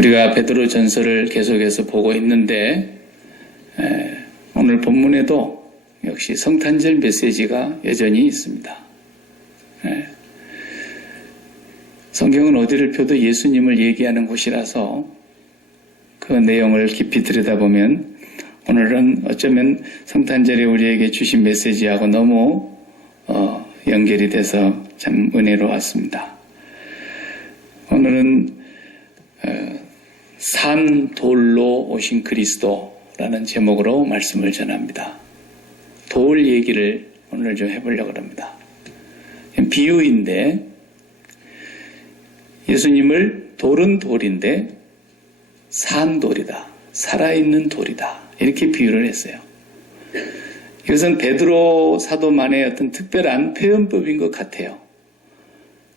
우리가 베드로 전서를 계속해서 보고 있는데 오늘 본문에도 역시 성탄절 메시지가 여전히 있습니다. 성경은 어디를 펴도 예수님을 얘기하는 곳이라서 그 내용을 깊이 들여다보면 오늘은 어쩌면 성탄절에 우리에게 주신 메시지하고 너무 연결이 돼서 참 은혜로웠습니다. 오늘은 산 돌로 오신 그리스도라는 제목으로 말씀을 전합니다. 돌 얘기를 오늘 좀 해보려고 합니다. 비유인데 예수님을 돌은 돌인데 산돌이다, 살아있는 돌이다 이렇게 비유를 했어요. 이것은 베드로 사도만의 어떤 특별한 표현법인 것 같아요.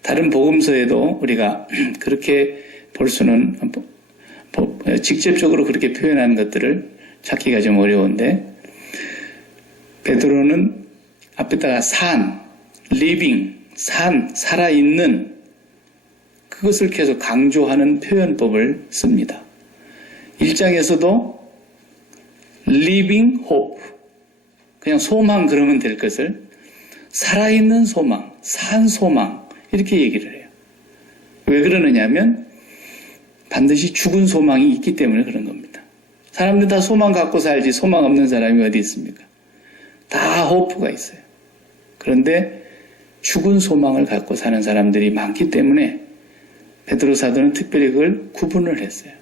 다른 복음서에도 우리가 그렇게 볼 수는 직접적으로 그렇게 표현하는 것들을 찾기가 좀 어려운데 베드로는 앞에다가 산, living, 산, 살아있는 그것을 계속 강조하는 표현법을 씁니다. 1장에서도 living hope, 그냥 소망 그러면 될 것을 살아있는 소망, 산 소망 이렇게 얘기를 해요. 왜 그러느냐면 반드시 죽은 소망이 있기 때문에 그런 겁니다. 사람들 다 소망 갖고 살지 소망 없는 사람이 어디 있습니까? 다 호프가 있어요. 그런데 죽은 소망을 갖고 사는 사람들이 많기 때문에 베드로 사도는 특별히 그걸 구분을 했어요.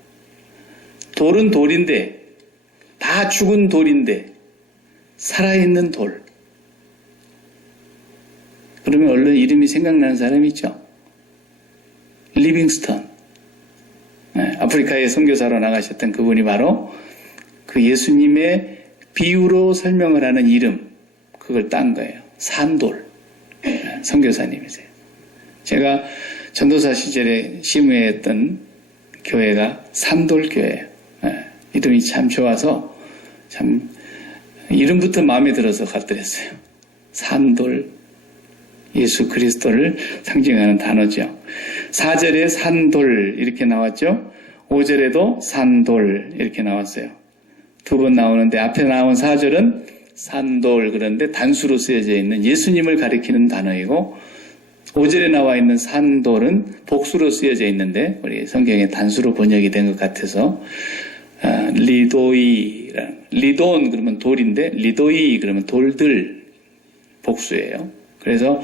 돌은 돌인데 다 죽은 돌인데 살아있는 돌. 그러면 얼른 이름이 생각나는 사람이 있죠. 리빙스턴. 아프리카에 선교사로 나가셨던 그분이 바로 그 예수님의 비유로 설명을 하는 이름 그걸 딴 거예요. 산돌. 선교사님이세요. 제가 전도사 시절에 심의했던 교회가 산돌교회예요. 이름이 참 좋아서 참 이름부터 마음에 들어서 갔더랬어요. 산돌, 예수 그리스도를 상징하는 단어죠. 4절에 산돌 이렇게 나왔죠. 5절에도 산돌 이렇게 나왔어요. 두 번 나오는데 앞에 나온 4절은 산돌 그런데 단수로 쓰여져 있는 예수님을 가리키는 단어이고 5절에 나와 있는 산돌은 복수로 쓰여져 있는데 우리 성경에 단수로 번역이 된 것 같아서 리돈 그러면 돌인데 리도이 그러면 돌들 복수예요. 그래서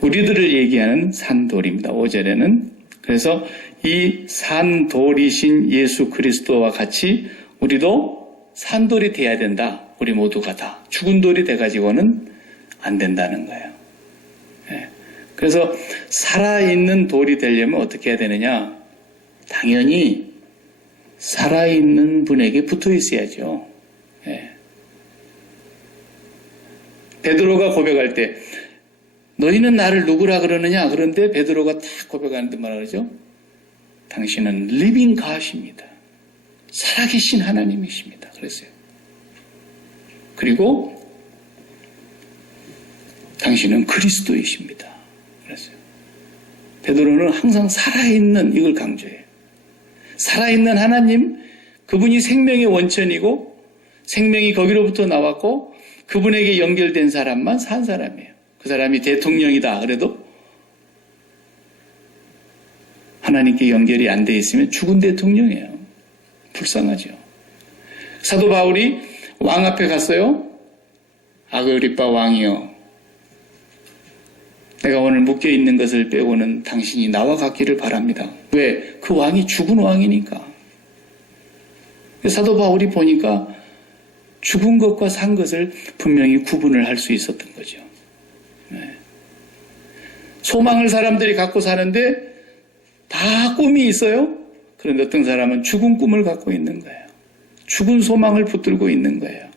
우리들을 얘기하는 산돌입니다. 5절에는. 그래서 이 산돌이신 예수 그리스도와 같이 우리도 산돌이 돼야 된다. 우리 모두가 다. 죽은 돌이 돼가지고는 안 된다는 거예요. 그래서 살아있는 돌이 되려면 어떻게 해야 되느냐? 당연히 살아있는 분에게 붙어 있어야죠. 베드로가 고백할 때 너희는 나를 누구라 그러느냐? 그런데 베드로가 딱 고백하는데 뭐라 그러죠? 당신은 리빙 갓입니다. 살아계신 하나님이십니다. 그랬어요. 그리고 당신은 그리스도이십니다. 그랬어요. 베드로는 항상 살아있는 이걸 강조해요. 살아있는 하나님, 그분이 생명의 원천이고 생명이 거기로부터 나왔고 그분에게 연결된 사람만 산 사람이에요. 그 사람이 대통령이다 그래도 하나님께 연결이 안 돼 있으면 죽은 대통령이에요. 불쌍하죠. 사도 바울이 왕 앞에 갔어요. 아그리빠 왕이여, 내가 오늘 묶여 있는 것을 빼고는 당신이 나와 같기를 바랍니다. 왜? 그 왕이 죽은 왕이니까. 사도 바울이 보니까 죽은 것과 산 것을 분명히 구분을 할 수 있었던 거죠. 소망을 사람들이 갖고 사는데 다 꿈이 있어요. 그런데 어떤 사람은 죽은 꿈을 갖고 있는 거예요. 죽은 소망을 붙들고 있는 거예요.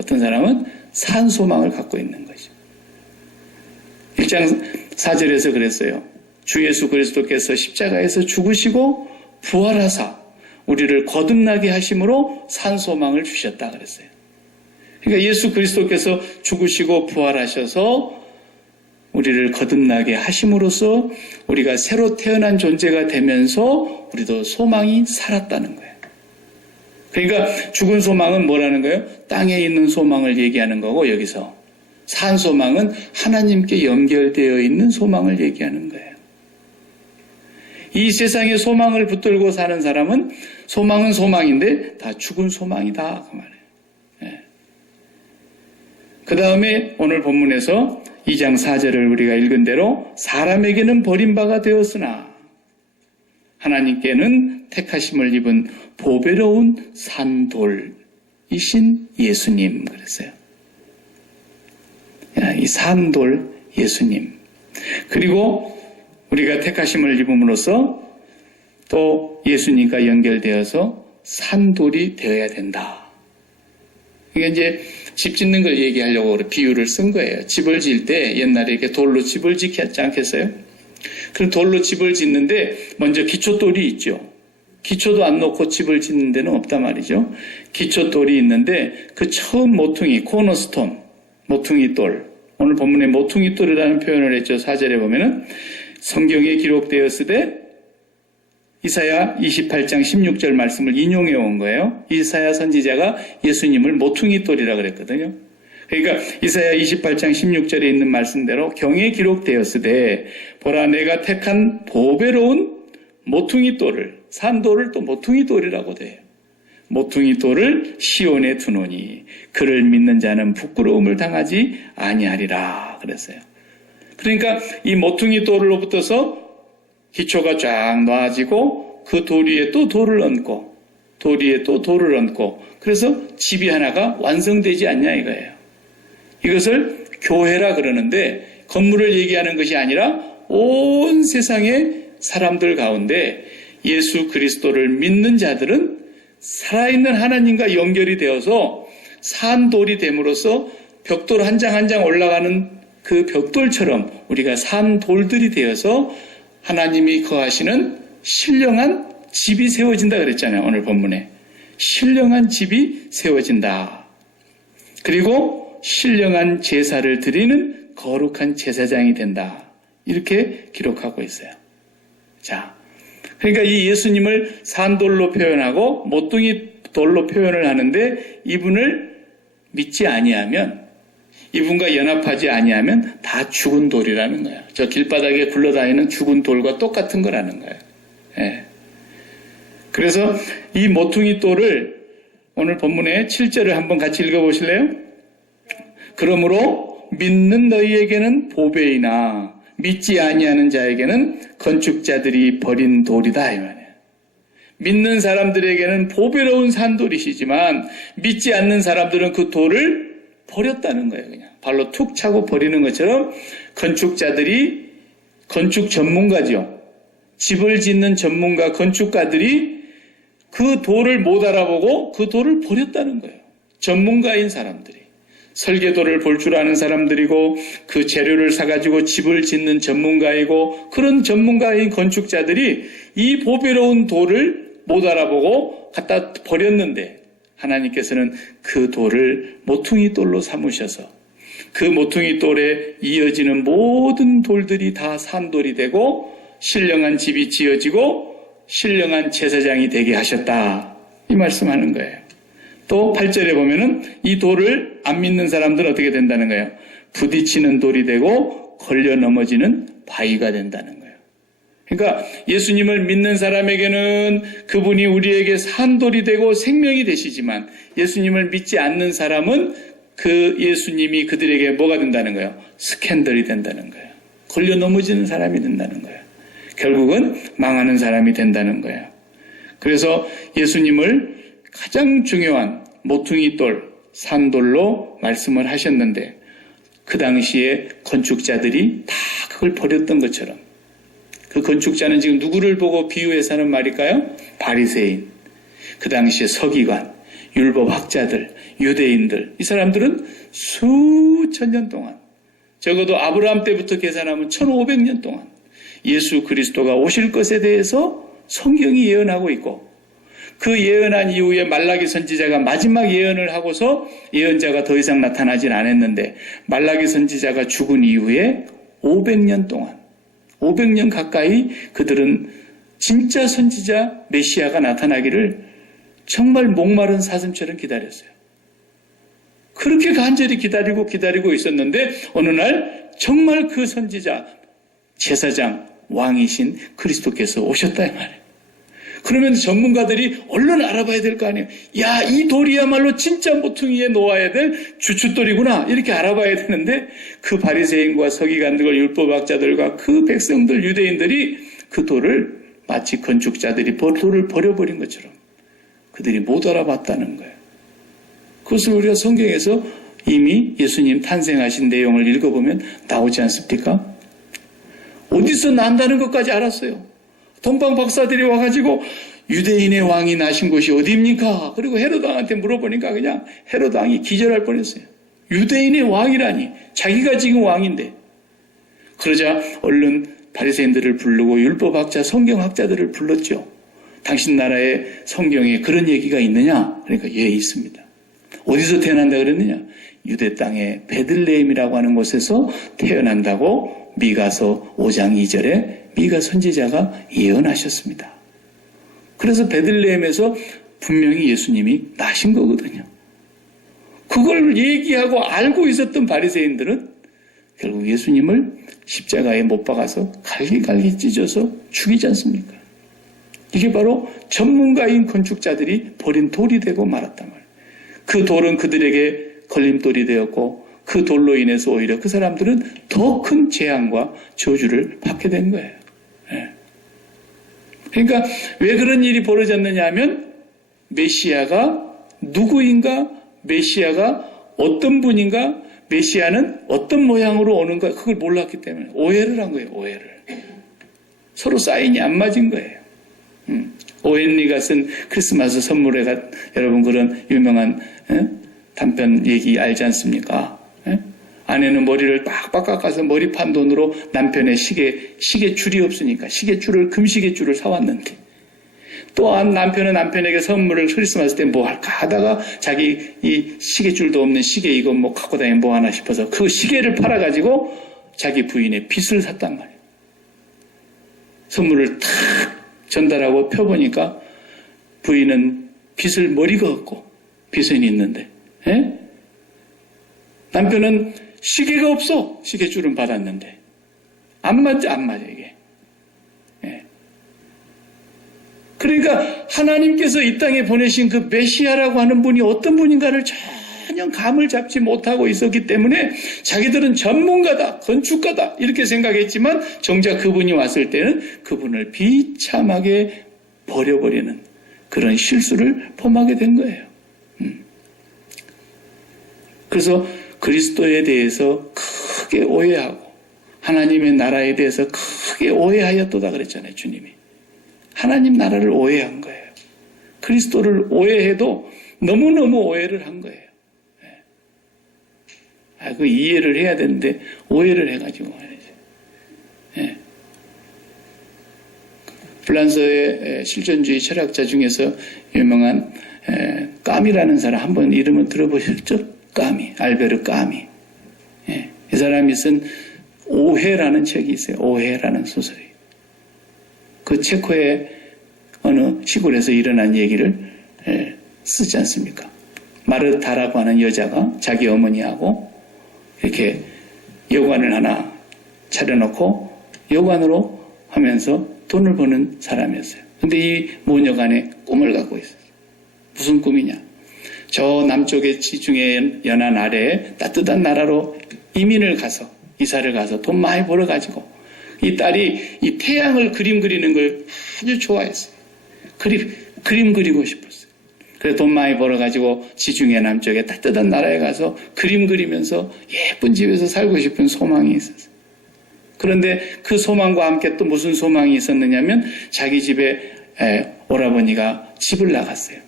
어떤 사람은 산 소망을 갖고 있는 거죠. 1장 4절에서 그랬어요. 주 예수 그리스도께서 십자가에서 죽으시고 부활하사 우리를 거듭나게 하심으로 산 소망을 주셨다 그랬어요. 그러니까 예수 그리스도께서 죽으시고 부활하셔서 우리를 거듭나게 하심으로써 우리가 새로 태어난 존재가 되면서 우리도 소망이 살았다는 거예요. 그러니까 죽은 소망은 뭐라는 거예요? 땅에 있는 소망을 얘기하는 거고, 여기서 산 소망은 하나님께 연결되어 있는 소망을 얘기하는 거예요. 이 세상에 소망을 붙들고 사는 사람은 소망은 소망인데 다 죽은 소망이다 그 말이에요. 예. 그 다음에 오늘 본문에서 2장 4절을 우리가 읽은 대로 사람에게는 버림바가 되었으나 하나님께는 택하심을 입은 보배로운 산돌이신 예수님 그랬어요. 이 산돌 예수님. 그리고 우리가 택하심을 입음으로써 또 예수님과 연결되어서 산돌이 되어야 된다. 이게 이제 집 짓는 걸 얘기하려고 비유를 쓴 거예요. 집을 지을 때 옛날에 이렇게 돌로 집을 짓지 않겠어요? 그럼 돌로 집을 짓는데 먼저 기초돌이 있죠. 기초도 안 놓고 집을 짓는 데는 없단 말이죠. 기초돌이 있는데 그 처음 모퉁이, 코너스톤, 모퉁이돌. 오늘 본문에 모퉁이돌이라는 표현을 했죠. 4절에 보면은 성경에 기록되었으되 이사야 28장 16절 말씀을 인용해 온 거예요. 이사야 선지자가 예수님을 모퉁이돌이라 그랬거든요. 그러니까 이사야 28장 16절에 있는 말씀대로 경에 기록되었으되 보라 내가 택한 보배로운 모퉁이돌을 산돌을 또 모퉁이돌이라고 돼요. 모퉁이돌을 시온에 두노니 그를 믿는 자는 부끄러움을 당하지 아니하리라 그랬어요. 그러니까 이 모퉁이돌로부터서 기초가 쫙 놓아지고 그 돌 위에 또 돌을 얹고 돌 위에 또 돌을 얹고 그래서 집이 하나가 완성되지 않냐 이거예요. 이것을 교회라 그러는데 건물을 얘기하는 것이 아니라 온 세상의 사람들 가운데 예수 그리스도를 믿는 자들은 살아있는 하나님과 연결이 되어서 산돌이 됨으로써 벽돌 한 장 한 장 올라가는 그 벽돌처럼 우리가 산돌들이 되어서 하나님이 거하시는 신령한 집이 세워진다 그랬잖아요. 오늘 본문에. 신령한 집이 세워진다. 그리고 신령한 제사를 드리는 거룩한 제사장이 된다. 이렇게 기록하고 있어요. 자, 그러니까 이 예수님을 산돌로 표현하고 모퉁이 돌로 표현을 하는데 이분을 믿지 아니하면 이분과 연합하지 아니하면 다 죽은 돌이라는 거예요. 저 길바닥에 굴러다니는 죽은 돌과 똑같은 거라는 거예요. 예. 그래서 이 모퉁이 돌을 오늘 본문의 7절을 한번 같이 읽어보실래요? 그러므로 믿는 너희에게는 보배이나 믿지 아니하는 자에게는 건축자들이 버린 돌이다 이 말이에요. 믿는 사람들에게는 보배로운 산돌이시지만 믿지 않는 사람들은 그 돌을 버렸다는 거예요. 그냥 발로 툭 차고 버리는 것처럼 건축자들이 건축 전문가죠. 집을 짓는 전문가 건축가들이 그 돌을 못 알아보고 그 돌을 버렸다는 거예요. 전문가인 사람들이. 설계도를 볼 줄 아는 사람들이고 그 재료를 사가지고 집을 짓는 전문가이고 그런 전문가인 건축자들이 이 보배로운 돌을 못 알아보고 갖다 버렸는데 하나님께서는 그 돌을 모퉁이 돌로 삼으셔서 그 모퉁이 돌에 이어지는 모든 돌들이 다 산돌이 되고 신령한 집이 지어지고 신령한 제사장이 되게 하셨다. 이 말씀하는 거예요. 또 8절에 보면은 이 돌을 안 믿는 사람들은 어떻게 된다는 거예요? 부딪히는 돌이 되고 걸려 넘어지는 바위가 된다는 거예요. 그러니까 예수님을 믿는 사람에게는 그분이 우리에게 산돌이 되고 생명이 되시지만 예수님을 믿지 않는 사람은 그 예수님이 그들에게 뭐가 된다는 거예요? 스캔들이 된다는 거예요. 걸려 넘어지는 사람이 된다는 거예요. 결국은 망하는 사람이 된다는 거예요. 그래서 예수님을 가장 중요한 모퉁이돌, 산돌로 말씀을 하셨는데 그 당시에 건축자들이 다 그걸 버렸던 것처럼 그 건축자는 지금 누구를 보고 비유해서 하는 말일까요? 바리새인, 그 당시에 서기관, 율법학자들, 유대인들 이 사람들은 수천 년 동안 적어도 아브라함 때부터 계산하면 1500년 동안 예수 그리스도가 오실 것에 대해서 성경이 예언하고 있고 그 예언한 이후에 말라기 선지자가 마지막 예언을 하고서 예언자가 더 이상 나타나진 않았는데 말라기 선지자가 죽은 이후에 500년 동안, 500년 가까이 그들은 진짜 선지자 메시아가 나타나기를 정말 목마른 사슴처럼 기다렸어요. 그렇게 간절히 기다리고 있었는데 어느 날 정말 그 선지자, 제사장, 왕이신 그리스도께서 오셨다 이 말이에요. 그러면 전문가들이 얼른 알아봐야 될 거 아니에요. 야, 이 돌이야말로 진짜 모퉁이에 놓아야 될 주춧돌이구나. 이렇게 알아봐야 되는데 그 바리새인과 서기관들과 율법학자들과 그 백성들, 유대인들이 그 돌을 마치 건축자들이 돌을 버려버린 것처럼 그들이 못 알아봤다는 거예요. 그것을 우리가 성경에서 이미 예수님 탄생하신 내용을 읽어보면 나오지 않습니까? 어디서 난다는 것까지 알았어요. 동방 박사들이 와가지고 유대인의 왕이 나신 곳이 어디입니까? 그리고 헤롯 왕한테 물어보니까 그냥 헤롯 왕이 기절할 뻔했어요. 유대인의 왕이라니, 자기가 지금 왕인데. 그러자 얼른 바리새인들을 부르고 율법학자, 성경학자들을 불렀죠. 당신 나라의 성경에 그런 얘기가 있느냐? 그러니까 예, 있습니다. 어디서 태어난다 그랬느냐? 유대 땅의 베들레헴이라고 하는 곳에서 태어난다고 미가서 5장 2절에 미가 선지자가 예언하셨습니다. 그래서 베들레헴에서 분명히 예수님이 나신 거거든요. 그걸 얘기하고 알고 있었던 바리새인들은 결국 예수님을 십자가에 못 박아서 갈기갈기 찢어서 죽이지 않습니까? 이게 바로 전문가인 건축자들이 버린 돌이 되고 말았단 말이에요. 그 돌은 그들에게 걸림돌이 되었고 그 돌로 인해서 오히려 그 사람들은 더 큰 재앙과 저주를 받게 된 거예요. 네. 그러니까 왜 그런 일이 벌어졌느냐 하면 메시아가 누구인가, 메시아가 어떤 분인가, 메시아는 어떤 모양으로 오는가 그걸 몰랐기 때문에 오해를 한 거예요. 오해를. 서로 사인이 안 맞은 거예요. 오헨리가 쓴 크리스마스 선물회가 여러분 그런 유명한 단편 얘기 알지 않습니까? 아내는 머리를 빡빡 깎아서 머리판 돈으로 남편의 시계줄이 없으니까 시계줄을 금시계줄을 사왔는데 또한 남편은 남편에게 선물을 크리스마스 때 뭐 할까 하다가 자기 이 시계줄도 없는 시계 이거 뭐 갖고 다니면 뭐 하나 싶어서 그 시계를 팔아가지고 자기 부인의 빚을 샀단 말이에요. 선물을 탁 전달하고 펴보니까 부인은 빚을 머리가 없고 빚은 있는데 남편은 시계가 없어. 시계줄은 받았는데 안 맞아 이게. 그러니까 하나님께서 이 땅에 보내신 그 메시아라고 하는 분이 어떤 분인가를 전혀 감을 잡지 못하고 있었기 때문에 자기들은 전문가다, 건축가다 이렇게 생각했지만 정작 그분이 왔을 때는 그분을 비참하게 버려버리는 그런 실수를 범하게 된 거예요. 그래서 그리스도에 대해서 크게 오해하고 하나님의 나라에 대해서 크게 오해하였도다 그랬잖아요. 주님이. 하나님 나라를 오해한 거예요. 그리스도를 오해해도 너무너무 오해를 한 거예요. 그 이해를 해야 되는데 오해를 해가지고 말이죠. 프랑스의 실존주의 철학자 중에서 유명한 까미라는 사람 한번 이름을 들어보셨죠? 까미, 알베르 까미. 이 사람이 쓴 오해라는 책이 있어요. 오해라는 소설이. 그 체코의 어느 시골에서 일어난 얘기를 쓰지 않습니까? 마르타라고 하는 여자가 자기 어머니하고 이렇게 여관을 하나 차려놓고 여관으로 하면서 돈을 버는 사람이었어요. 근데 이 모녀간에 꿈을 갖고 있었어요. 무슨 꿈이냐? 저 남쪽의 지중해 연안 아래에 따뜻한 나라로 이민을 가서 이사를 가서 돈 많이 벌어가지고 이 딸이 이 태양을 그림 그리는 걸 아주 좋아했어요. 그림 그리고 싶었어요. 그래서 돈 많이 벌어가지고 지중해 남쪽에 따뜻한 나라에 가서 그림 그리면서 예쁜 집에서 살고 싶은 소망이 있었어요. 그런데 그 소망과 함께 또 무슨 소망이 있었느냐면 자기 집에 오라버니가 집을 나갔어요.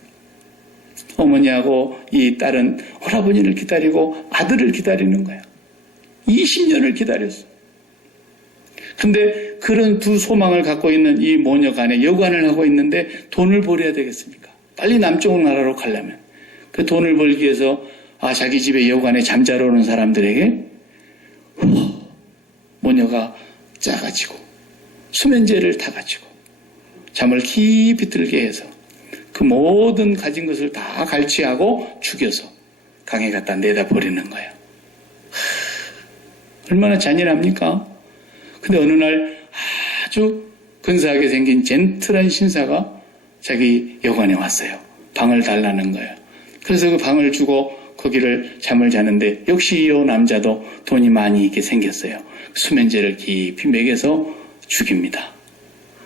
어머니하고 이 딸은 오라버니를 기다리고 아들을 기다리는 거야. 20년을 기다렸어. 근데 그런 두 소망을 갖고 있는 이 모녀 간에 여관을 하고 있는데 돈을 벌어야 되겠습니까? 빨리 남쪽 나라로 가려면. 그 돈을 벌기 위해서 자기 집에 여관에 잠자러 오는 사람들에게 모녀가 짜가지고 수면제를 타가지고 잠을 깊이 들게 해서 그 모든 가진 것을 다 갈취하고 죽여서 강에 갖다 내다 버리는 거예요. 얼마나 잔인합니까? 근데 어느 날 아주 근사하게 생긴 젠틀한 신사가 자기 여관에 왔어요. 방을 달라는 거예요. 그래서 그 방을 주고 거기를 잠을 자는데 역시 이 남자도 돈이 많이 있게 생겼어요. 수면제를 깊이 먹여서 죽입니다.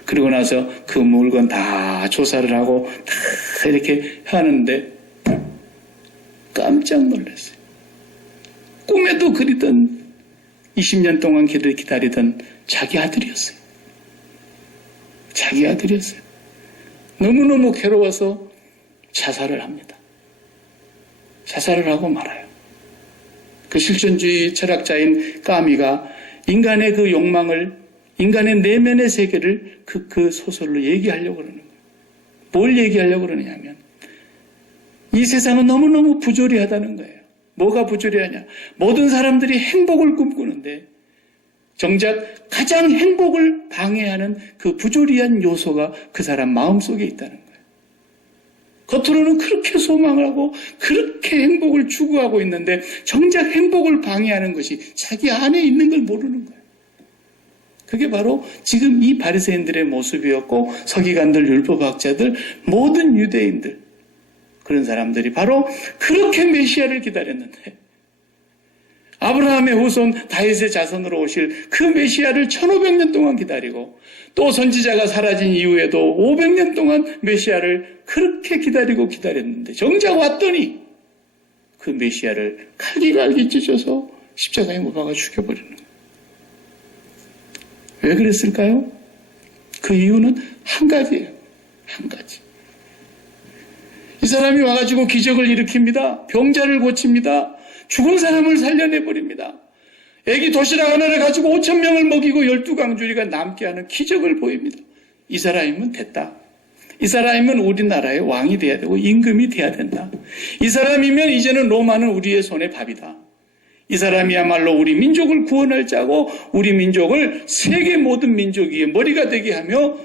그리고 나서 그 물건 다 조사를 하고 다 이렇게 하는데 깜짝 놀랐어요. 꿈에도 그리던 20년 동안 기다리던 자기 아들이었어요. 자기 아들이었어요. 너무너무 괴로워서 자살을 합니다. 자살을 하고 말아요. 그 실존주의 철학자인 까미가 인간의 그 욕망을, 인간의 내면의 세계를 그 소설로 얘기하려고 그러는 거예요. 뭘 얘기하려고 그러냐면 이 세상은 너무너무 부조리하다는 거예요. 뭐가 부조리하냐? 모든 사람들이 행복을 꿈꾸는데 정작 가장 행복을 방해하는 그 부조리한 요소가 그 사람 마음속에 있다는 거예요. 겉으로는 그렇게 소망을 하고 그렇게 행복을 추구하고 있는데 정작 행복을 방해하는 것이 자기 안에 있는 걸 모르는 거예요. 그게 바로 지금 이 바리새인들의 모습이었고 서기관들, 율법학자들, 모든 유대인들 그런 사람들이 바로 그렇게 메시아를 기다렸는데 아브라함의 후손 다윗의 자손으로 오실 그 메시아를 1500년 동안 기다리고 또 선지자가 사라진 이후에도 500년 동안 메시아를 그렇게 기다렸는데 정작 왔더니 그 메시아를 칼기갈기 찢어서 십자가에 못 박아 죽여버리는 거예요. 왜 그랬을까요? 그 이유는 한 가지예요. 한 가지. 이 사람이 와가지고 기적을 일으킵니다. 병자를 고칩니다. 죽은 사람을 살려내버립니다. 애기 도시락 하나를 가지고 5,000명을 먹이고 12강주리가 남게 하는 기적을 보입니다. 이 사람이면 됐다. 이 사람이면 우리나라의 왕이 돼야 되고 임금이 돼야 된다. 이 사람이면 이제는 로마는 우리의 손에 밥이다. 이 사람이야말로 우리 민족을 구원할 자고 우리 민족을 세계 모든 민족 위에 머리가 되게 하며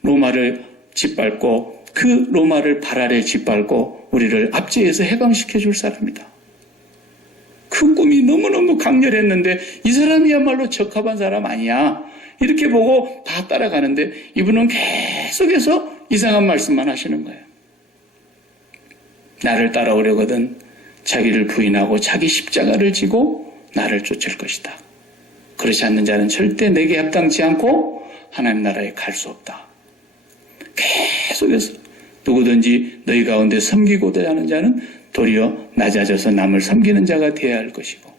로마를 짓밟고 그 로마를 발 아래 짓밟고 우리를 압제해서 해방시켜 줄 사람이다. 그 꿈이 너무너무 강렬했는데 이 사람이야말로 적합한 사람 아니야. 이렇게 보고 다 따라가는데 이분은 계속해서 이상한 말씀만 하시는 거예요. 나를 따라오려거든 자기를 부인하고 자기 십자가를 지고 나를 쫓을 것이다. 그렇지 않는 자는 절대 내게 합당치 않고 하나님 나라에 갈 수 없다. 계속해서 누구든지 너희 가운데 섬기고자 하는 자는 도리어 낮아져서 남을 섬기는 자가 되어야 할 것이고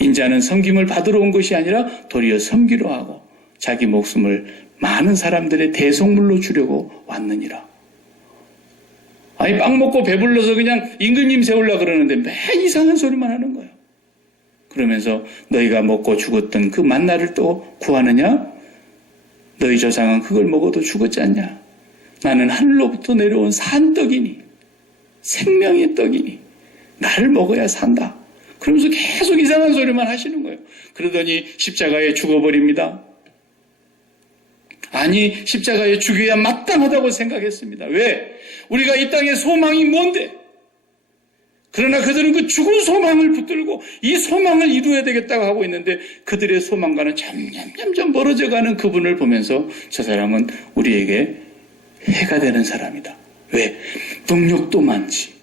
인자는 섬김을 받으러 온 것이 아니라 도리어 섬기려 하고 자기 목숨을 많은 사람들의 대속물로 주려고 왔느니라. 아니 빵 먹고 배불러서 그냥 임금님 세우려고 그러는데 매 이상한 소리만 하는 거예요. 그러면서 너희가 먹고 죽었던 그 만나를 또 구하느냐? 너희 조상은 그걸 먹어도 죽었지 않냐? 나는 하늘로부터 내려온 산떡이니 생명의 떡이니 나를 먹어야 산다. 그러면서 계속 이상한 소리만 하시는 거예요. 그러더니 십자가에 죽어버립니다. 아니 십자가에 죽여야 마땅하다고 생각했습니다. 왜? 우리가 이 땅의 소망이 뭔데? 그러나 그들은 그 죽은 소망을 붙들고 이 소망을 이루어야 되겠다고 하고 있는데 그들의 소망과는 점점 멀어져가는 그분을 보면서 저 사람은 우리에게 해가 되는 사람이다. 왜? 능력도 많지,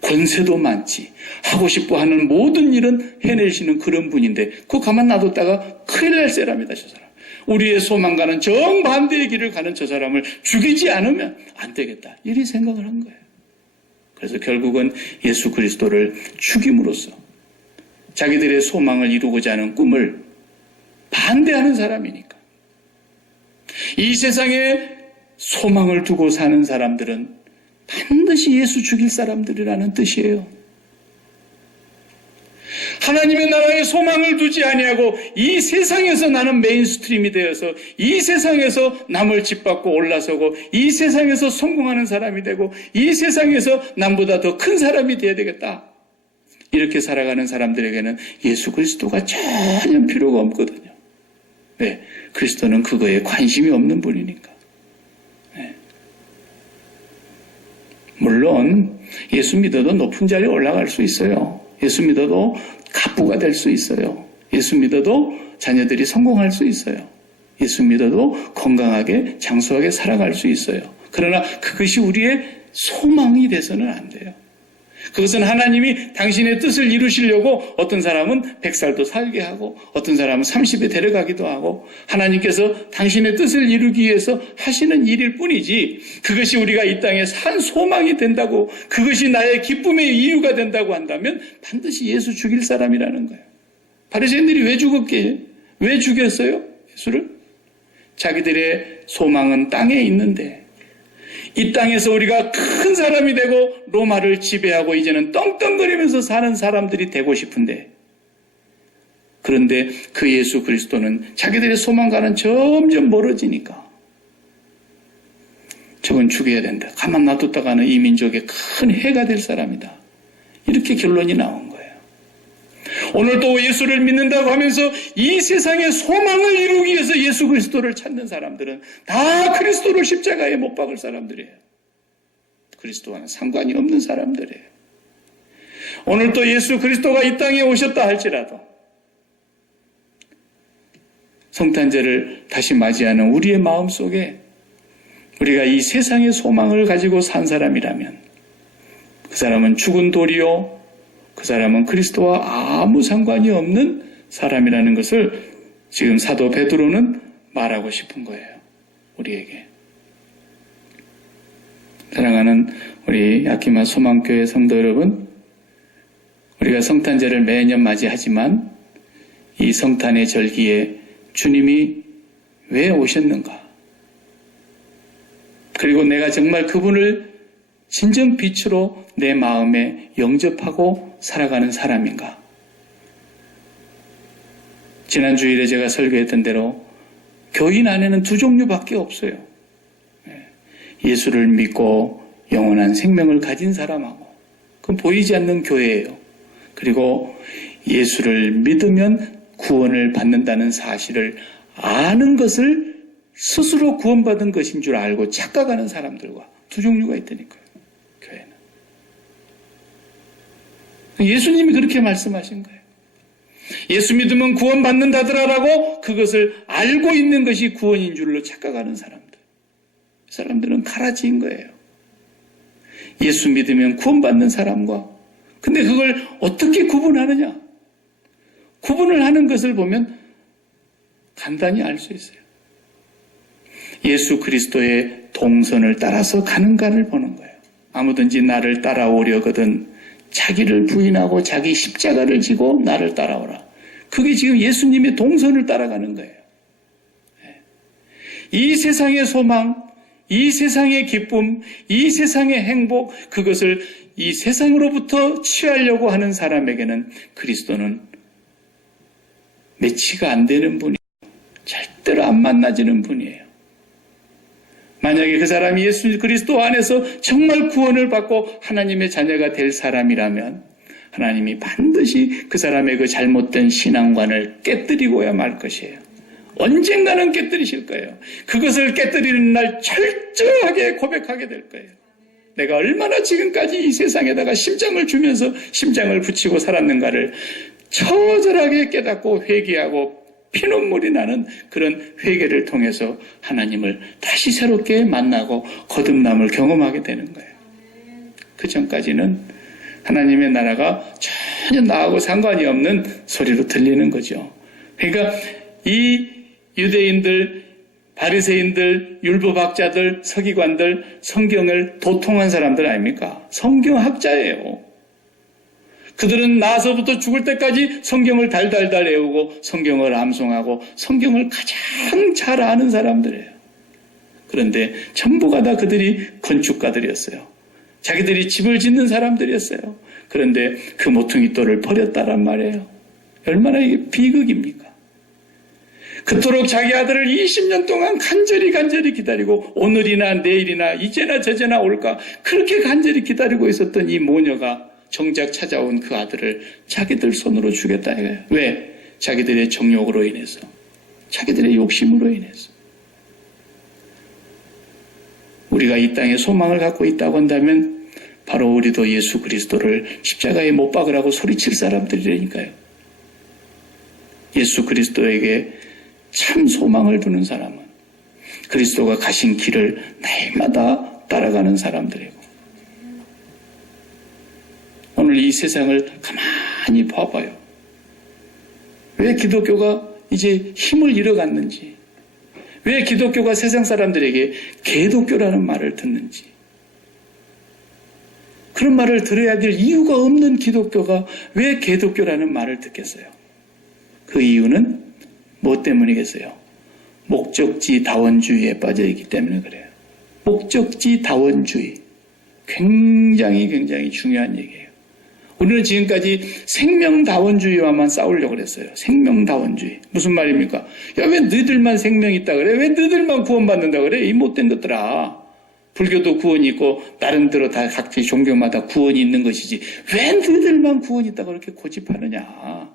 권세도 많지, 하고 싶어 하는 모든 일은 해내시는 그런 분인데 그거 가만 놔뒀다가 큰일 날 사람이다. 저 사람. 우리의 소망과는 정반대의 길을 가는 저 사람을 죽이지 않으면 안 되겠다. 이리 생각을 한 거예요. 그래서 결국은 예수 그리스도를 죽임으로써 자기들의 소망을 이루고자 하는 꿈을 반대하는 사람이니까. 이 세상에 소망을 두고 사는 사람들은 반드시 예수 죽일 사람들이라는 뜻이에요. 하나님의 나라에 소망을 두지 아니하고 이 세상에서 나는 메인스트림이 되어서 이 세상에서 남을 짓밟고 올라서고 이 세상에서 성공하는 사람이 되고 이 세상에서 남보다 더 큰 사람이 되어야 되겠다. 이렇게 살아가는 사람들에게는 예수 그리스도가 전혀 필요가 없거든요. 네, 그리스도는 그거에 관심이 없는 분이니까. 네. 물론 예수 믿어도 높은 자리에 올라갈 수 있어요. 예수 믿어도 갑부가 될 수 있어요. 예수 믿어도 자녀들이 성공할 수 있어요. 예수 믿어도 건강하게 장수하게 살아갈 수 있어요. 그러나 그것이 우리의 소망이 돼서는 안 돼요. 그것은 하나님이 당신의 뜻을 이루시려고 어떤 사람은 100살도 살게 하고 어떤 사람은 30에 데려가기도 하고 하나님께서 당신의 뜻을 이루기 위해서 하시는 일일 뿐이지 그것이 우리가 이 땅에 산 소망이 된다고 그것이 나의 기쁨의 이유가 된다고 한다면 반드시 예수 죽일 사람이라는 거예요. 바리새인들이 왜 죽었기에? 왜 죽였어요? 예수를? 자기들의 소망은 땅에 있는데 이 땅에서 우리가 큰 사람이 되고 로마를 지배하고 이제는 떵떵거리면서 사는 사람들이 되고 싶은데 그런데 그 예수 그리스도는 자기들의 소망과는 점점 멀어지니까 저건 죽여야 된다. 가만 놔뒀다가는 이 민족에 큰 해가 될 사람이다. 이렇게 결론이 나온 거예요. 오늘 또 예수를 믿는다고 하면서 이 세상의 소망을 이루기 위해서 예수 그리스도를 찾는 사람들은 다 그리스도를 십자가에 못 박을 사람들이에요. 그리스도와는 상관이 없는 사람들이에요. 오늘 또 예수 그리스도가 이 땅에 오셨다 할지라도 성탄절을 다시 맞이하는 우리의 마음속에 우리가 이 세상의 소망을 가지고 산 사람이라면 그 사람은 죽은 돌이요 그 사람은 그리스도와 아무 상관이 없는 사람이라는 것을 지금 사도 베드로는 말하고 싶은 거예요. 우리에게. 사랑하는 우리 야키마 소망교회 성도 여러분, 우리가 성탄절을 매년 맞이하지만 이 성탄의 절기에 주님이 왜 오셨는가? 그리고 내가 정말 그분을 진정 빛으로 내 마음에 영접하고 살아가는 사람인가? 지난 주일에 제가 설교했던 대로 교인 안에는 두 종류밖에 없어요. 예수를 믿고 영원한 생명을 가진 사람하고 그건 보이지 않는 교회예요. 그리고 예수를 믿으면 구원을 받는다는 사실을 아는 것을 스스로 구원받은 것인 줄 알고 착각하는 사람들과 두 종류가 있다니까요. 교회는. 예수님이 그렇게 말씀하신 거예요. 예수 믿으면 구원받는다더라라고 그것을 알고 있는 것이 구원인 줄로 착각하는 사람들. 사람들은 가라지인 거예요. 예수 믿으면 구원받는 사람과 근데 그걸 어떻게 구분하느냐? 구분을 하는 것을 보면 간단히 알 수 있어요. 예수 그리스도의 동선을 따라서 가는가를 보는 거예요. 아무든지 나를 따라오려거든 자기를 부인하고 자기 십자가를 지고 나를 따라오라. 그게 지금 예수님의 동선을 따라가는 거예요. 이 세상의 소망, 이 세상의 기쁨, 이 세상의 행복, 그것을 이 세상으로부터 취하려고 하는 사람에게는 그리스도는 매치가 안 되는 분이에요. 절대로 안 만나지는 분이에요. 만약에 그 사람이 예수 그리스도 안에서 정말 구원을 받고 하나님의 자녀가 될 사람이라면 하나님이 반드시 그 사람의 그 잘못된 신앙관을 깨뜨리고야 말 것이에요. 언젠가는 깨뜨리실 거예요. 그것을 깨뜨리는 날 철저하게 고백하게 될 거예요. 내가 얼마나 지금까지 이 세상에다가 심장을 주면서 심장을 붙이고 살았는가를 처절하게 깨닫고 회개하고 피눈물이 나는 그런 회개를 통해서 하나님을 다시 새롭게 만나고 거듭남을 경험하게 되는 거예요. 그 전까지는 하나님의 나라가 전혀 나하고 상관이 없는 소리로 들리는 거죠. 그러니까 이 유대인들, 바리새인들, 율법학자들, 서기관들, 성경을 도통한 사람들 아닙니까? 성경학자예요. 그들은 나서부터 죽을 때까지 성경을 달달달 외우고 성경을 암송하고 성경을 가장 잘 아는 사람들이에요. 그런데 전부가 다 그들이 건축가들이었어요. 자기들이 집을 짓는 사람들이었어요. 그런데 그 모퉁이 돌을 버렸다란 말이에요. 얼마나 이게 비극입니까? 그토록 자기 아들을 20년 동안 간절히 기다리고 오늘이나 내일이나 이제나 저제나 올까 그렇게 간절히 기다리고 있었던 이 모녀가 정작 찾아온 그 아들을 자기들 손으로 주겠다 이거예요. 왜? 자기들의 정욕으로 인해서, 자기들의 욕심으로 인해서. 우리가 이 땅에 소망을 갖고 있다고 한다면 바로 우리도 예수 그리스도를 십자가에 못 박으라고 소리칠 사람들이라니까요. 예수 그리스도에게 참 소망을 두는 사람은 그리스도가 가신 길을 날마다 따라가는 사람들이고, 오늘 이 세상을 가만히 봐봐요. 왜 기독교가 이제 힘을 잃어갔는지, 왜 기독교가 세상 사람들에게 개독교라는 말을 듣는지, 그런 말을 들어야 될 이유가 없는 기독교가 왜 개독교라는 말을 듣겠어요? 그 이유는 뭐 때문이겠어요? 목적지 다원주의에 빠져있기 때문에 그래요. 목적지 다원주의. 굉장히 중요한 얘기예요. 우리는 지금까지 생명다원주의와만 싸우려고 그랬어요. 생명다원주의. 무슨 말입니까? 야, 왜 너희들만 생명이 있다 그래? 왜 너희들만 구원받는다 그래? 이 못된 것들아. 불교도 구원이 있고 나름대로 다 각지 종교마다 구원이 있는 것이지 왜 너희들만 구원이 있다고 그렇게 고집하느냐.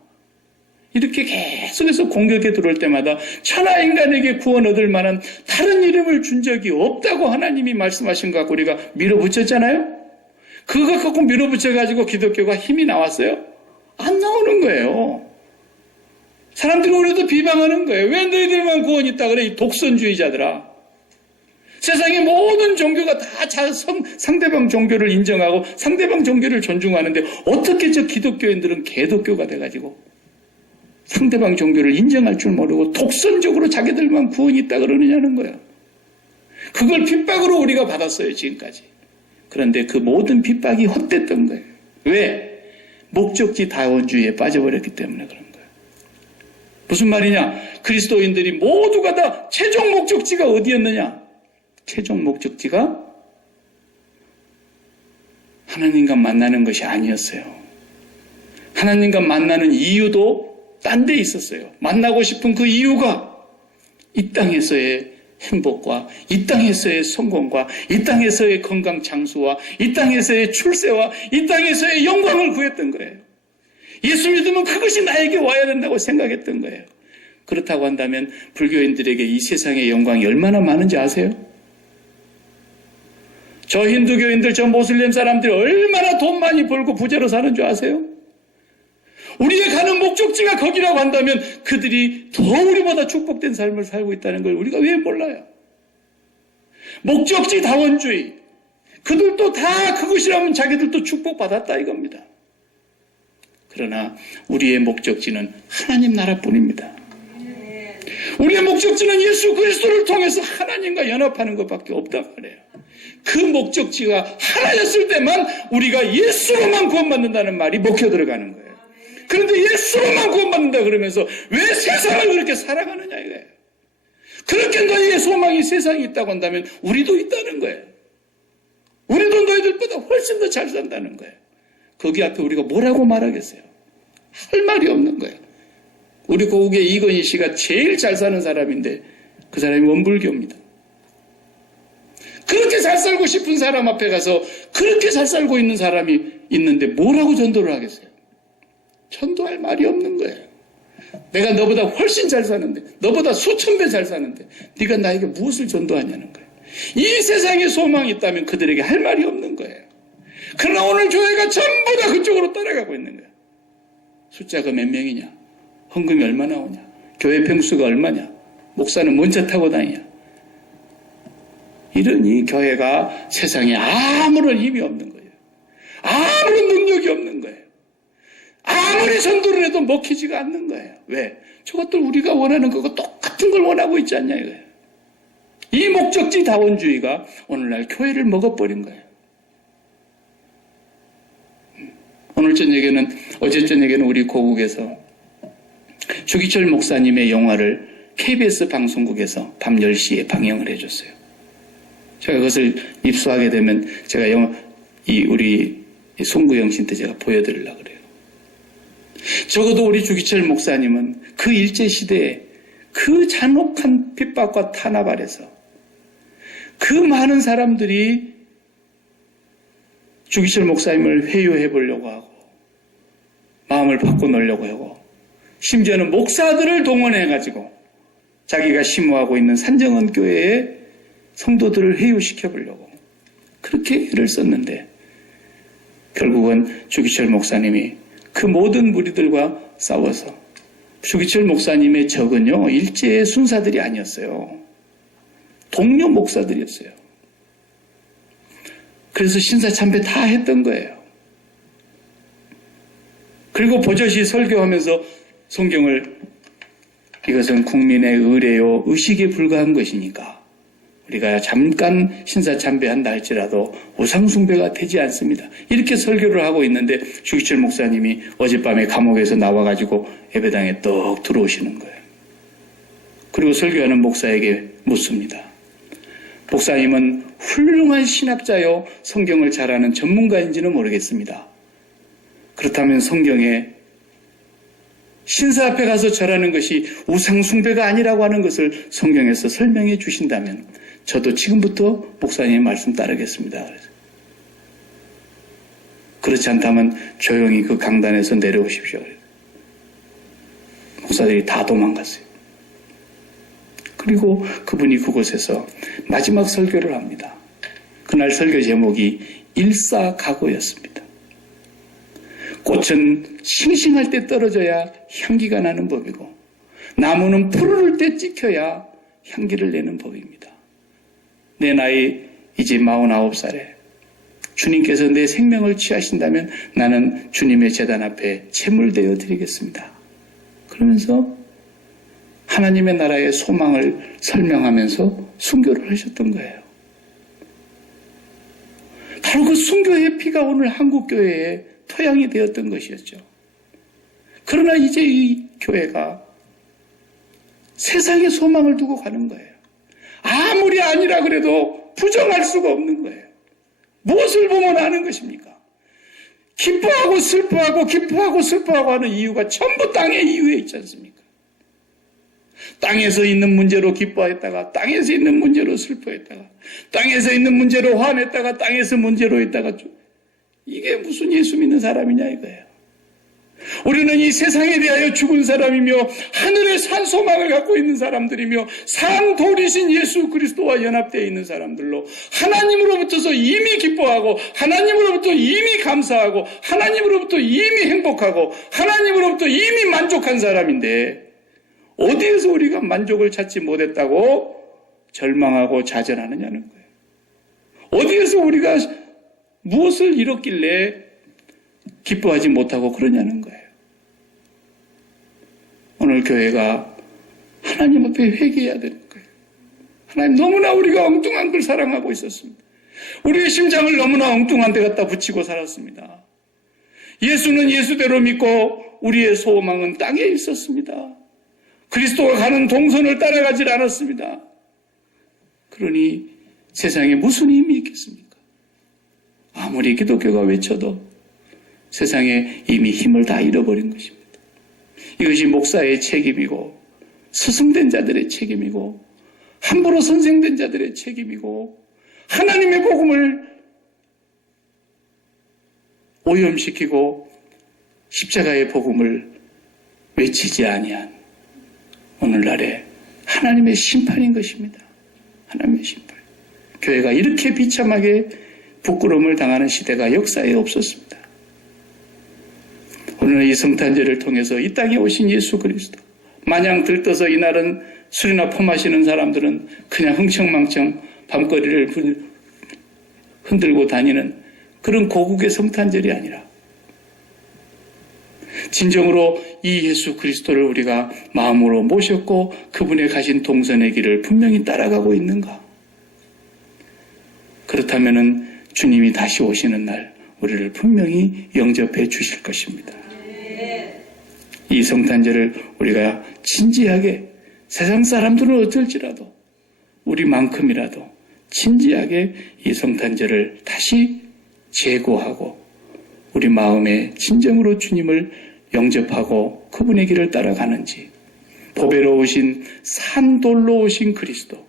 이렇게 계속해서 공격에 들어올 때마다 천하 인간에게 구원 얻을 만한 다른 이름을 준 적이 없다고 하나님이 말씀하신 것 같고 우리가 밀어붙였잖아요. 그거 갖고 밀어붙여가지고 기독교가 힘이 나왔어요? 안 나오는 거예요. 사람들이 우리도 비방하는 거예요. 왜 너희들만 구원 있다 그래? 이 독선주의자들아. 세상의 모든 종교가 다 상대방 종교를 인정하고 상대방 종교를 존중하는데 어떻게 저 기독교인들은 개독교가 돼가지고 상대방 종교를 인정할 줄 모르고 독선적으로 자기들만 구원이 있다 그러느냐는 거예요. 그걸 핍박으로 우리가 받았어요, 지금까지. 그런데 그 모든 핍박이 헛됐던 거예요. 왜? 목적지 다원주의에 빠져버렸기 때문에 그런 거예요. 무슨 말이냐? 그리스도인들이 모두가 다 최종 목적지가 어디였느냐? 최종 목적지가 하나님과 만나는 것이 아니었어요. 하나님과 만나는 이유도 딴 데 있었어요. 만나고 싶은 그 이유가 이 땅에서의 행복과 이 땅에서의 성공과 이 땅에서의 건강 장수와 이 땅에서의 출세와 이 땅에서의 영광을 구했던 거예요. 예수 믿으면 그것이 나에게 와야 된다고 생각했던 거예요. 그렇다고 한다면 불교인들에게 이 세상의 영광이 얼마나 많은지 아세요? 저 힌두교인들, 저 모슬렘 사람들이 얼마나 돈 많이 벌고 부자로 사는 줄 아세요? 우리의 가는 목적지가 거기라고 한다면 그들이 더 우리보다 축복된 삶을 살고 있다는 걸 우리가 왜 몰라요? 목적지 다원주의. 그들도 다 그것이라면 자기들도 축복받았다 이겁니다. 그러나 우리의 목적지는 하나님 나라뿐입니다. 우리의 목적지는 예수 그리스도를 통해서 하나님과 연합하는 것밖에 없단 말이에요. 그 목적지가 하나였을 때만 우리가 예수로만 구원받는다는 말이 먹혀 들어가는 거예요. 그런데 예수로만 구원받는다 그러면서 왜 세상을 그렇게 살아가느냐 이거예요. 그렇게 너희의 소망이 세상에 있다고 한다면 우리도 있다는 거예요. 우리도 너희들보다 훨씬 더 잘 산다는 거예요. 거기 앞에 우리가 뭐라고 말하겠어요? 할 말이 없는 거예요. 우리 고국의 이건희 씨가 제일 잘 사는 사람인데 그 사람이 원불교입니다. 그렇게 잘 살고 싶은 사람 앞에 가서 그렇게 잘 살고 있는 사람이 있는데 뭐라고 전도를 하겠어요? 전도할 말이 없는 거예요. 내가 너보다 훨씬 잘 사는데, 너보다 수천 배 잘 사는데 네가 나에게 무엇을 전도하냐는 거예요. 이 세상에 소망이 있다면 그들에게 할 말이 없는 거예요. 그러나 오늘 교회가 전부 다 그쪽으로 따라가고 있는 거예요. 숫자가 몇 명이냐? 헌금이 얼마나 오냐? 교회 평수가 얼마냐? 목사는 뭔 차 타고 다니냐? 이런 이 교회가 세상에 아무런 힘이 없는 거예요. 아무런 능력이 없는 거예요. 아무리 전도를 해도 먹히지가 않는 거예요. 왜? 저것들 우리가 원하는 거가 똑같은 걸 원하고 있지 않냐 이거예요. 이 목적지 다원주의가 오늘날 교회를 먹어버린 거예요. 어제 저녁에는 우리 고국에서 주기철 목사님의 영화를 KBS 방송국에서 밤 10시에 방영을 해줬어요. 제가 그것을 입수하게 되면 제가 우리 송구영 씨한테 제가 보여드리려고 그래요. 적어도 우리 주기철 목사님은 그 일제시대에 그 잔혹한 핍박과 탄압 아래서 그 많은 사람들이 주기철 목사님을 회유해 보려고 하고 마음을 바꿔놓으려고 하고 심지어는 목사들을 동원해가지고 자기가 심호하고 있는 산정원 교회의 성도들을 회유시켜 보려고 그렇게 애를 썼는데 결국은 주기철 목사님이 그 모든 무리들과 싸워서 주기철 목사님의 적은요 일제의 순사들이 아니었어요. 동료 목사들이었어요. 그래서 신사참배 다 했던 거예요. 그리고 버젓이 설교하면서 성경을 이것은 국민의 의례요 의식에 불과한 것이니까 우리가 잠깐 신사참배한다 할지라도 우상숭배가 되지 않습니다. 이렇게 설교를 하고 있는데 주기철 목사님이 어젯밤에 감옥에서 나와가지고 예배당에 떡 들어오시는 거예요. 그리고 설교하는 목사에게 묻습니다. 목사님은 훌륭한 신학자요 성경을 잘 아는 전문가인지는 모르겠습니다. 그렇다면 성경에 신사 앞에 가서 절하는 것이 우상숭배가 아니라고 하는 것을 성경에서 설명해 주신다면 저도 지금부터 목사님의 말씀 따르겠습니다. 그렇지 않다면 조용히 그 강단에서 내려오십시오. 목사들이 다 도망갔어요. 그리고 그분이 그곳에서 마지막 설교를 합니다. 그날 설교 제목이 일사각오였습니다. 꽃은 싱싱할 때 떨어져야 향기가 나는 법이고 나무는 푸르를 때 찍혀야 향기를 내는 법입니다. 내 나이 이제 49살에 주님께서 내 생명을 취하신다면 나는 주님의 제단 앞에 제물되어 드리겠습니다. 그러면서 하나님의 나라의 소망을 설명하면서 순교를 하셨던 거예요. 바로 그 순교의 피가 오늘 한국교회에 토양이 되었던 것이었죠. 그러나 이제 이 교회가 세상에 소망을 두고 가는 거예요. 아무리 아니라 그래도 부정할 수가 없는 거예요. 무엇을 보면 아는 것입니까? 기뻐하고 슬퍼하고 기뻐하고 슬퍼하고 하는 이유가 전부 땅의 이유에 있지 않습니까? 땅에서 있는 문제로 기뻐했다가 땅에서 있는 문제로 슬퍼했다가 땅에서 있는 문제로 화냈다가 땅에서 문제로 있다가 이게 무슨 예수 믿는 사람이냐 이거예요. 우리는 이 세상에 대하여 죽은 사람이며 하늘의 산 소망을 갖고 있는 사람들이며 산 돌이신 예수 그리스도와 연합되어 있는 사람들로 하나님으로부터서 이미 기뻐하고 하나님으로부터 이미 감사하고 하나님으로부터 이미 행복하고 하나님으로부터 이미 만족한 사람인데 어디에서 우리가 만족을 찾지 못했다고 절망하고 좌절하느냐는 거예요. 어디에서 우리가 무엇을 잃었길래 기뻐하지 못하고 그러냐는 거예요. 오늘 교회가 하나님 앞에 회개해야 되는 거예요. 하나님 너무나 우리가 엉뚱한 걸 사랑하고 있었습니다. 우리의 심장을 너무나 엉뚱한 데 갖다 붙이고 살았습니다. 예수는 예수대로 믿고 우리의 소망은 땅에 있었습니다. 그리스도가 가는 동선을 따라가질 않았습니다. 그러니 세상에 무슨 힘이 있겠습니까? 아무리 기독교가 외쳐도 세상에 이미 힘을 다 잃어버린 것입니다. 이것이 목사의 책임이고 스승된 자들의 책임이고 함부로 선생된 자들의 책임이고 하나님의 복음을 오염시키고 십자가의 복음을 외치지 아니한 오늘날의 하나님의 심판인 것입니다. 하나님의 심판. 교회가 이렇게 비참하게 부끄러움을 당하는 시대가 역사에 없었습니다. 오늘 이 성탄절을 통해서 이 땅에 오신 예수 그리스도 마냥 들떠서 이날은 술이나 퍼마시는 사람들은 그냥 흥청망청 밤거리를 흔들고 다니는 그런 고국의 성탄절이 아니라 진정으로 이 예수 그리스도를 우리가 마음으로 모셨고 그분의 가신 동선의 길을 분명히 따라가고 있는가? 그렇다면은 주님이 다시 오시는 날 우리를 분명히 영접해 주실 것입니다. 이 성탄절을 우리가 진지하게 세상 사람들은 어쩔지라도 우리만큼이라도 진지하게 이 성탄절을 다시 재고하고 우리 마음에 진정으로 주님을 영접하고 그분의 길을 따라가는지 보배로 오신 산돌로 오신 그리스도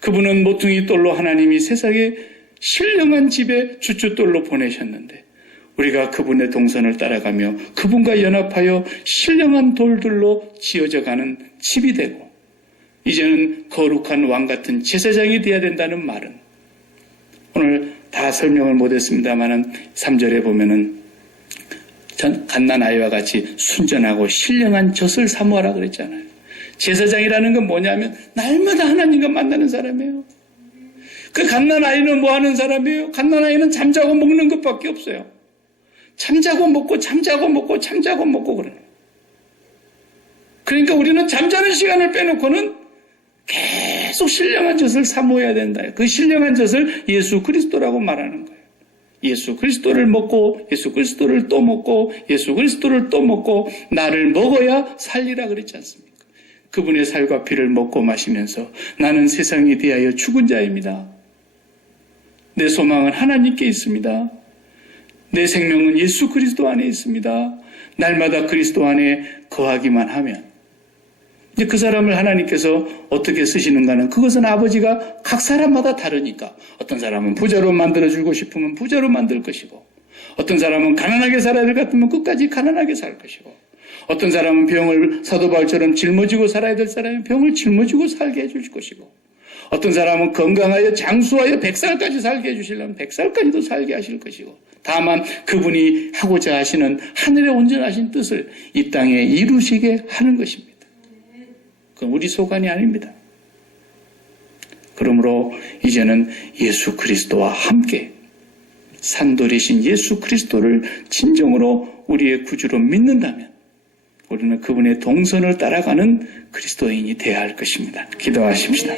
그분은 모퉁이 돌로 하나님이 세상에 신령한 집에 주춧돌로 보내셨는데 우리가 그분의 동선을 따라가며 그분과 연합하여 신령한 돌들로 지어져 가는 집이 되고 이제는 거룩한 왕 같은 제사장이 되어야 된다는 말은 오늘 다 설명을 못했습니다만은 3절에 보면은 갓난아이와 같이 순전하고 신령한 젖을 사모하라 그랬잖아요. 제사장이라는 건 뭐냐면 날마다 하나님과 만나는 사람이에요. 그 갓난아이는 뭐 하는 사람이에요? 갓난아이는 잠자고 먹는 것밖에 없어요. 잠자고 먹고 잠자고 먹고 잠자고 먹고 그래요. 그러니까 우리는 잠자는 시간을 빼놓고는 계속 신령한 젖을 사모해야 된다. 그 신령한 젖을 예수 그리스도라고 말하는 거예요. 예수 그리스도를 먹고 예수 그리스도를 또 먹고 예수 그리스도를 또 먹고 나를 먹어야 살리라 그랬지 않습니까? 그분의 살과 피를 먹고 마시면서 나는 세상에 대하여 죽은 자입니다. 내 소망은 하나님께 있습니다. 내 생명은 예수 그리스도 안에 있습니다. 날마다 그리스도 안에 거하기만 하면 이제 그 사람을 하나님께서 어떻게 쓰시는가는 그것은 아버지가 각 사람마다 다르니까 어떤 사람은 부자로 만들어주고 싶으면 부자로 만들 것이고 어떤 사람은 가난하게 살아야 될 것 같으면 끝까지 가난하게 살 것이고 어떤 사람은 병을 사도 바울처럼 짊어지고 살아야 될 사람은 병을 짊어지고 살게 해줄 것이고 어떤 사람은 건강하여 장수하여 100살까지 살게 해주시려면 100살까지도 살게 하실 것이고 다만 그분이 하고자 하시는 하늘의 온전하신 뜻을 이 땅에 이루시게 하는 것입니다. 그건 우리 소관이 아닙니다. 그러므로 이제는 예수 그리스도와 함께 산돌이신 예수 그리스도를 진정으로 우리의 구주로 믿는다면 우리는 그분의 동선을 따라가는 그리스도인이 되어야 할 것입니다. 기도하십시다.